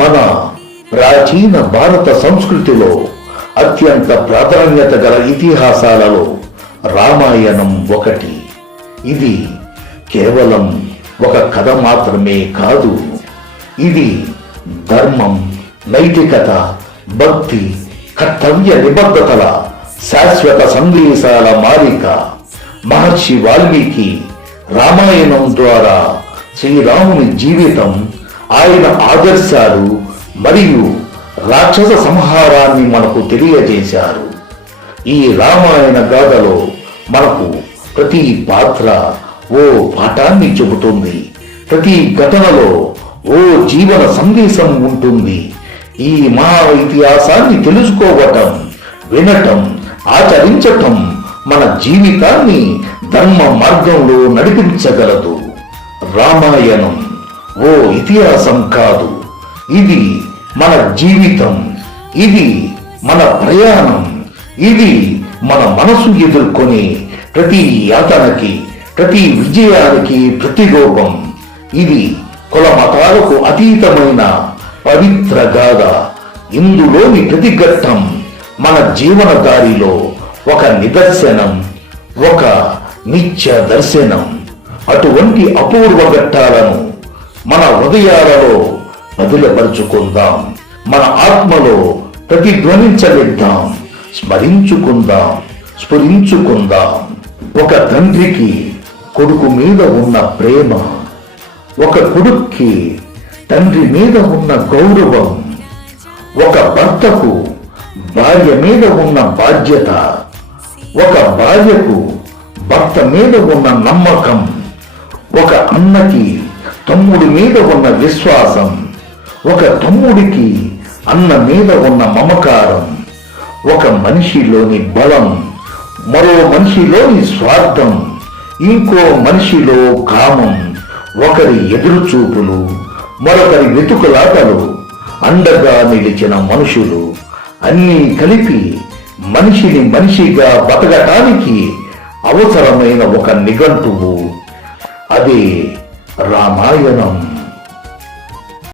మన ప్రాచీన భారత సంస్కృతిలో అత్యంత ప్రాధాన్యత గల ఇతిహాసాలలో రామాయణం ఒకటి. ఇది కేవలం ఒక కథ మాత్రమే కాదు. ఇది ధర్మం, నైతికత, భక్తి, కర్తవ్య నిబద్ధతల శాశ్వత సందేశాల మాలిక. మహర్షి వాల్మీకి రామాయణం ద్వారా శ్రీరాముని జీవితం, ఆయన ఆదర్శాలు మరియు రాక్షస సంహారాన్ని మనకు తెలియజేశారు. ఈ రామాయణ గాథలో మనకు ప్రతి పాత్ర ఓ పాఠాన్ని చెబుతుంది. ప్రతి ఘటనలో ఓ జీవన సందేశం ఉంటుంది. ఈ మహా ఇతిహాసాన్ని తెలుసుకోవటం, వినటం, ఆచరించటం మన జీవితాన్ని ధర్మ మార్గంలో నడిపించగలదు. రామాయణం ఓ ఇతిహాసం కాదు, ఇది మన జీవితం, ఇది మన ప్రయాణం, ఇది మన మనసు ఎదుర్కొనే ప్రతి యాతనకి, ప్రతి విజయానికి ప్రతిరూపం. ఇది కుల మతాలకు అతీతమైన పవిత్ర గాథ. ఇందులోని ప్రతి ఘట్టం మన జీవన దారిలో ఒక నిదర్శనం, ఒక నిత్య దర్శనం. అటువంటి అపూర్వ ఘట్టాలను మన హృదయాలలో బదిలపరుచుకుందాం, మన ఆత్మలో ప్రతిధ్వనించనిద్దాం, స్మరించుకుందాం, స్ఫురించుకుందాం. ఒక తండ్రికి కొడుకు మీద ఉన్న ప్రేమ, ఒక కొడుక్కి తండ్రి మీద ఉన్న గౌరవం, ఒక భర్తకు భార్య మీద ఉన్న బాధ్యత, ఒక భార్యకు భర్త మీద ఉన్న నమ్మకం, ఒక అన్నకి తమ్ముడి మీద ఉన్న విశ్వాసం, ఒక తమ్ముడికి అన్న మీద ఉన్న మమకారం, ఒక మనిషిలోని బలం, మరో మనిషిలోని స్వార్థం, ఇంకో మనిషిలో కామం, ఒకరి ఎదురుచూపులు, మరొకరి వెతుకులాటలు, అండగా నిలిచిన మనుషులు, అన్నీ కలిపి మనిషిని మనిషిగా బతకటానికి అవసరమైన ఒక నిఘంటువు. అదే రామాయణం.